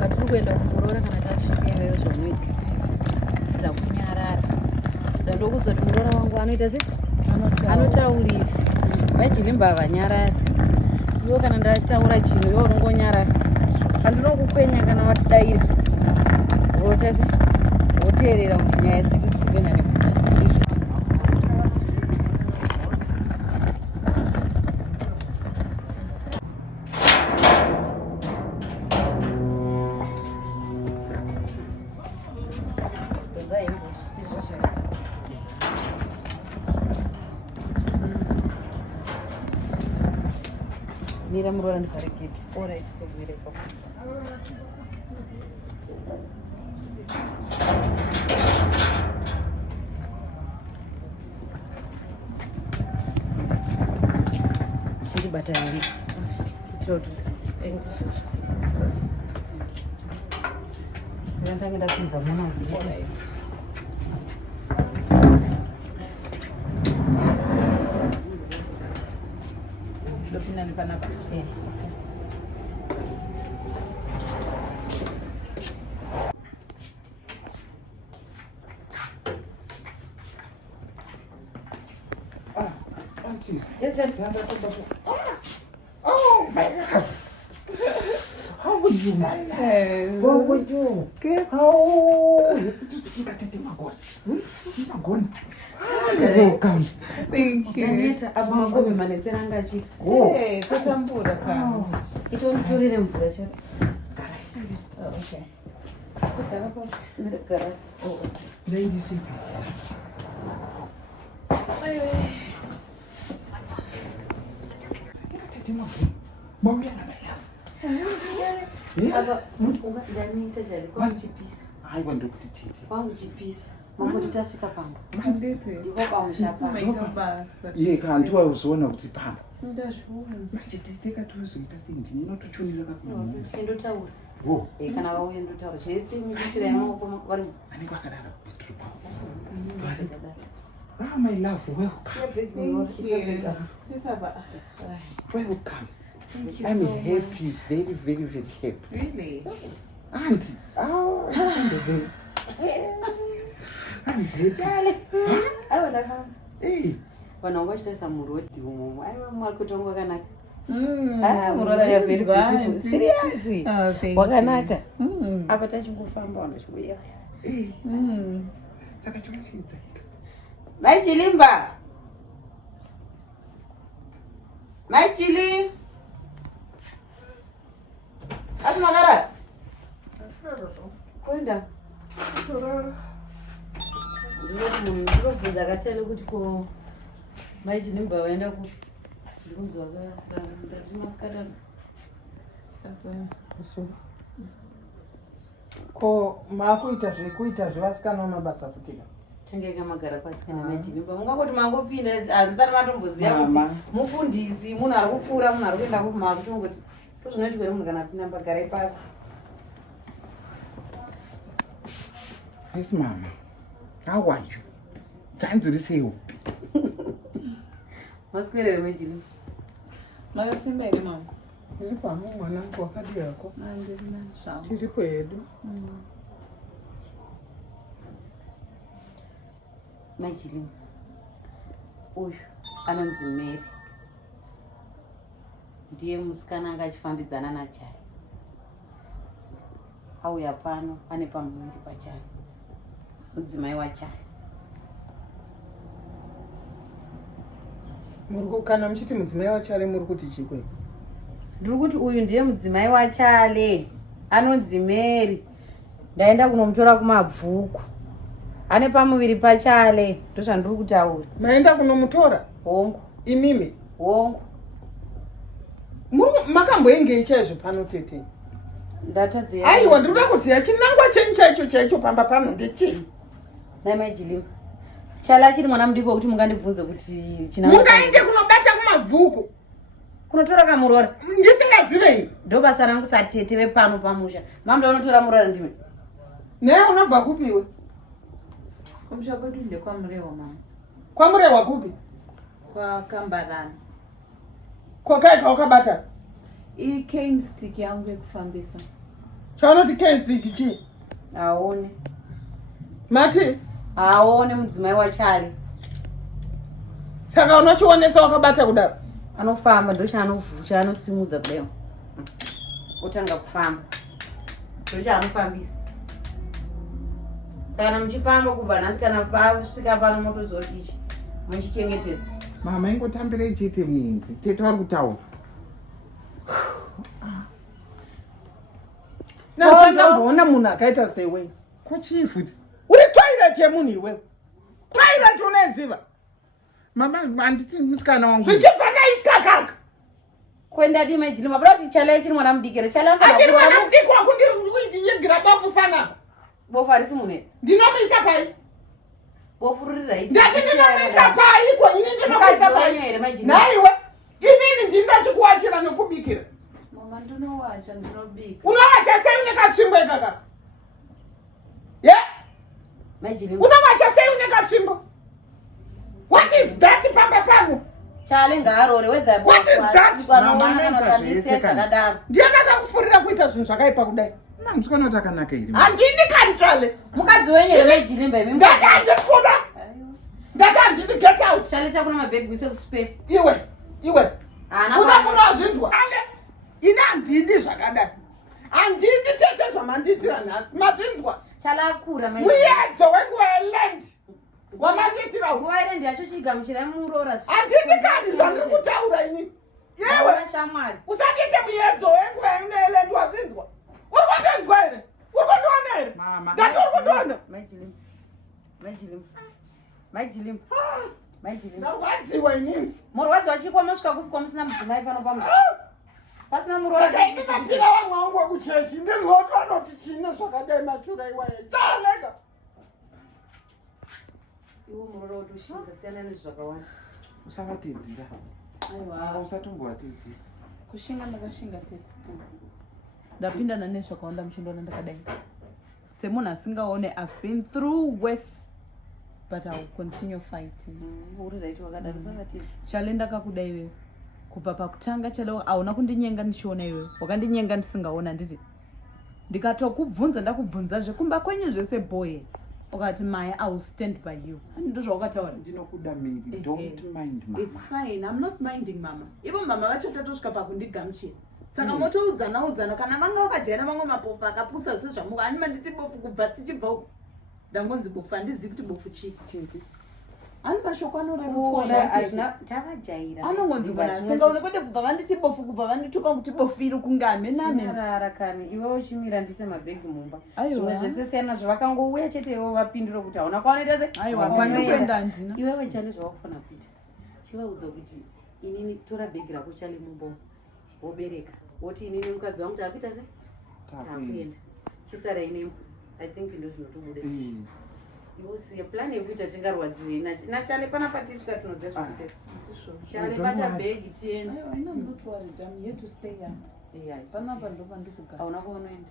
patiri kuenda kumuroora kana tasvikeyo zvomuita dzidza kunyarara zvandokudza kuti muroora wangu anoita se anotaurisa vachilimba havanyarara iwo kana ndataura chinhu iwo unongonyarara handinokukwenya kana watidaira rota se woteerera kuti nyaya dzedu dzikuenda nekuti mira muroora ndikareketi orit segwirepo chiribata here toto ndange ndapinza munagiri ndopinda nepanapa Yes, sir. Oh, my love. How are you, my love? How are you? Good. Oh, you got it in my God. Welcome. Thank you. Aneta abangove manetsera ngachita. Hey, tatambura ka. Itonditorere mvura chero. Oh, okay. Kugara pa. Ndagara. Oh, ladies and Mommy and my love. aba ungadaniita chari kwamuchipisa. I want to put it here. Kwamuchipisa. Mangoti tasvika pamba. Mandete. Ndipo pamusha pamba. Maita basa. Ye kanti wauzoona kuti pamba. Ndazviona. Manje teka tuzoita sendi ndinotochonera kakuna. Ndotaura. Oh. Kana vauya ndotaura zvese muchisira yamaoko vari anenge akadaro Petro. Ah, my love, welcome. Thank you. Welcome. Thank you I'm so happy, much. very, very, very happy. Really? Auntie, oh, I'm happy. aiwa ndafamba Hey. vanhu vangochitaisa murodhi umomo aiwa mwari kutongo wakanaka Muroora ya very beautiful seriously Oh, thank wakanaka you. apa tachingofamba vandochikuya Hey. Mm. Saka chinochiita. maichilimba maichili asi makara kuenda ndinoti munhu ndinobvunza kachale kuti ko maichilimba vaenda ku zvikunzi ndatimasikatano So. Ko makuita zvekuita zvevasikana mabasa futika. tangeka magara pasi kana maichilimba mungangoti mangopinda musati matomboziva kuti mufundisi munhu ari kupfuura munhu ari kuenda kumakuchongoti tozvinoitwa ere munhu kana apinda mbagarai pasi. Yes, mama. How are you? Tanzi riseu. Maswere maichilimba Makasimba ere mama? Iri pamwe mwana wangu wakadi yako Ndiri nazvo. tiripo hedu. maichilimba uyu anonzi Mary ndiye musikana anga achifambidzana nachari auya pano ane pamuviri pachari mudzimai wachari Kana muchiti mudzimai wachare muri kuti chikwe? ndiri kuti uyu ndiye mudzimai wachale anonzi Mary ndaenda kunomutora kumabvuku ane pamuviri pachale ndozvandiri kutaura. Maenda kunomutora? Hongu. Imimi? Hongu. Makamboengei chaizvo pano tete? Ndatadze. Aiwa ndinoda kuziya chinangwa chenyu chaicho pamba pano ndechei? Namaijilimu. Chala chiri mwana mudiki wekuti mungandibvunze kuti chinangwa. Mungaende kunobata kumabvuku. Kunotora kamurora. Ndisingazivei. Ndo basa rangu satete vepano pamusha. Mamda unotora murora ndime. Ne unobva kupiwe? Kumusha kwedu ndekwamurewa mama. Kwamurewa kupi? Kwa Kambarana. Kwakaita wakabata? I cane stick yangu yekufambisa. chaunoti KCD chii aone mati aone mudzimai wachali saka unochionesa wakabata kudaro anofamba chaanosimudza kudai otanga kufamba ndochaanofambisa saka kana muchifamba kubva nhasi kana pasvika pano motozodichi muchichengetedza mama ingotambirei chete minzi tete vari kutaura nasandamboona munhu akaita sewe kochii futi uri toilet yemunhu iwewe toilet unoiziva mama handiti musikana wangu zvichibva naikakaka kwendadi maijilima buda kuti chalai chiri mwana mudikire achiri mwana mudiki wakundiyigira bofu panapa bofu harisi munhu ndinomisa pai bofu ruri raiti ndati ndinomisa pai ko ini ndinomisa pai naiwe inini ndinachikuwachira nekubikira mama ndinowacha ndinobika unowacha sei une katsvimbo ikakaka ye maijilima unowacha sei une katsvimbo what is that pamba pangu chale ngaarore What is that? zvakadaro ndiani akakufurira kuita zvinhu zvakaipa kudai na musikana kuti akanaka iri handini kanitsvale mukadzi wenyu here maijilima ndati handikuda ndati handini get out chale chakuna mabhegi kuise kuspe iwe Ana uda kwa- munhu wazvinzwa ine handidi zvakadai handidi tete zvamandiitira nhasi mazvinzwa chale akura muyedzo wenguva yeland wamandiitira nguva ire ndiyacho chigamuchirai muroora handidi kani zvandiri kutaura ini yewe shamwari usandite muyedzo wenguva yeland wazvinzwa uri kundonzwa here uri kundiona here Mama, ndati uri kundiona maijilima ndarwadziwa inini murwadzi wachikwa masvika kupi kwamusina mudzimai pano pamu pasina muroora akainimapira vamwe vangu wekuchechi ndinoti vanoti chine zvakadai mashura iwaye chaaneka iwo muroora wotoshinga siyana nezvakawanda usavatedzera usatombovatedzera kushinga ndakashinga tete ndapindana nezvakawanda muchindona ndakadai semunhu asingaone I've been through worse but I'll continue fighting uri raiti wakadaro sakatizva chale ndakakudai iwewe kubva pakutanga chale hauna kundinyenga ndichiona iwewe wakandinyenga ndisingaona nditi ndikatokubvunza ndakubvunzazve kumba kwenyu zvese boy ukati maya I will stand by you ndo zvawakataura ndinokuda maybe don't mind it's mama fine I'm not minding mama ivo mama vacho tatosvika pakundigamuchira saka motoudzana kana vanga vakajaira mamwe mapofu akapusa sezvamuka ani manditi bofu kubva tichibva uko ndangonzi bofu handizivi kuti bofu chii ani mashoko tavajaira anongonzi bonasingaone kwete kubva vanditi bofu kubva vandituka kuti bofu iri kunge amenarara kani iwe uchimira ndise mabhegi mumba Aiwa. zvimwe zvese siyana zvavakangouya chete ivo vapindura kuti hauna kwaoneta se aiwa kwanokwenda handina iwewe chane zvavakufanira kuita chivaudza kuti inini tora bhegi rako chale mumba wobereka woti inini mukadzi wangu taakuita se taakuenda chisara inembo I think ndo zvinotobuda iwosiye plani yekuita tingarwadziwei nachale panapa tisvika tinoziva zvekuita chale bata bhegi tiende I'm not worried I'm here to stay at panapa ndo pandikugara hauna kwaunoenda